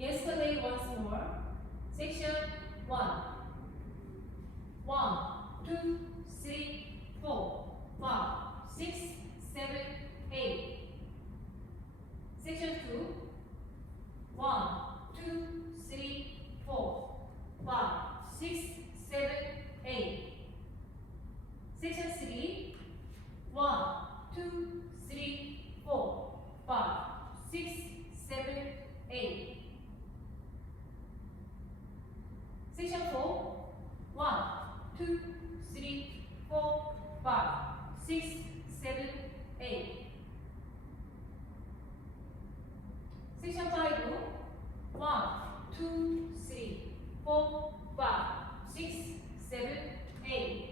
Yesterday once more. Section 1. 1, 2, 3, 4, 5, 6, 7, 8. Section 2. 1, 2, 3, 4, 5, 6, 7, 8. Section 3. 1, 2, 3, 4, 5, 6, 7, 8. Section 4. 1, 2, 3, 4, 5, 6, 7, 8. Section 5. 1, 2, 3, 4, 5, 6, 7, 8.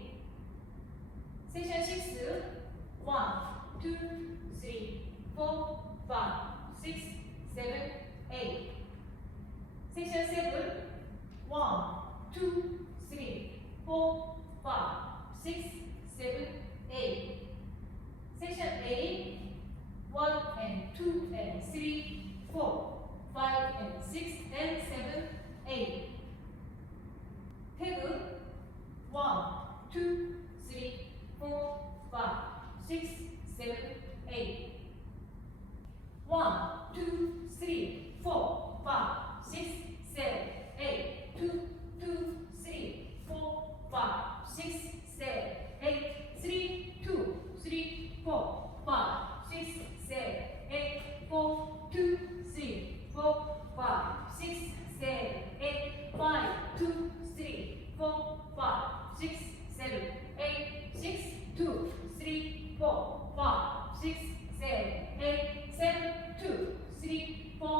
Section 6. 1, 2, 3, 4, 5, 6, 7, 8. Section 7. 1, 2, 3, 4, 5, 6, 7, 8. Section 8. 1 and 2 and 3, 4, 5 and 6 and 7, 8. Table. 1, 2, 3, 4, 5, 6, 7, 8. 1, 2, 3, 4, 5, 6, 7, 8. 2, 2, 3, 4, 5, 6, 7, 8. 3, 2, 3, 4, 5, 6, 7, 8. 4, 2, 3, 4, 5, 6, 7, 8. 5, 2, 3, 4, 5, 6, 7, 8. 6, 2, 3, 4, 5, 6, 7, 8. 7, 2, 3, 4,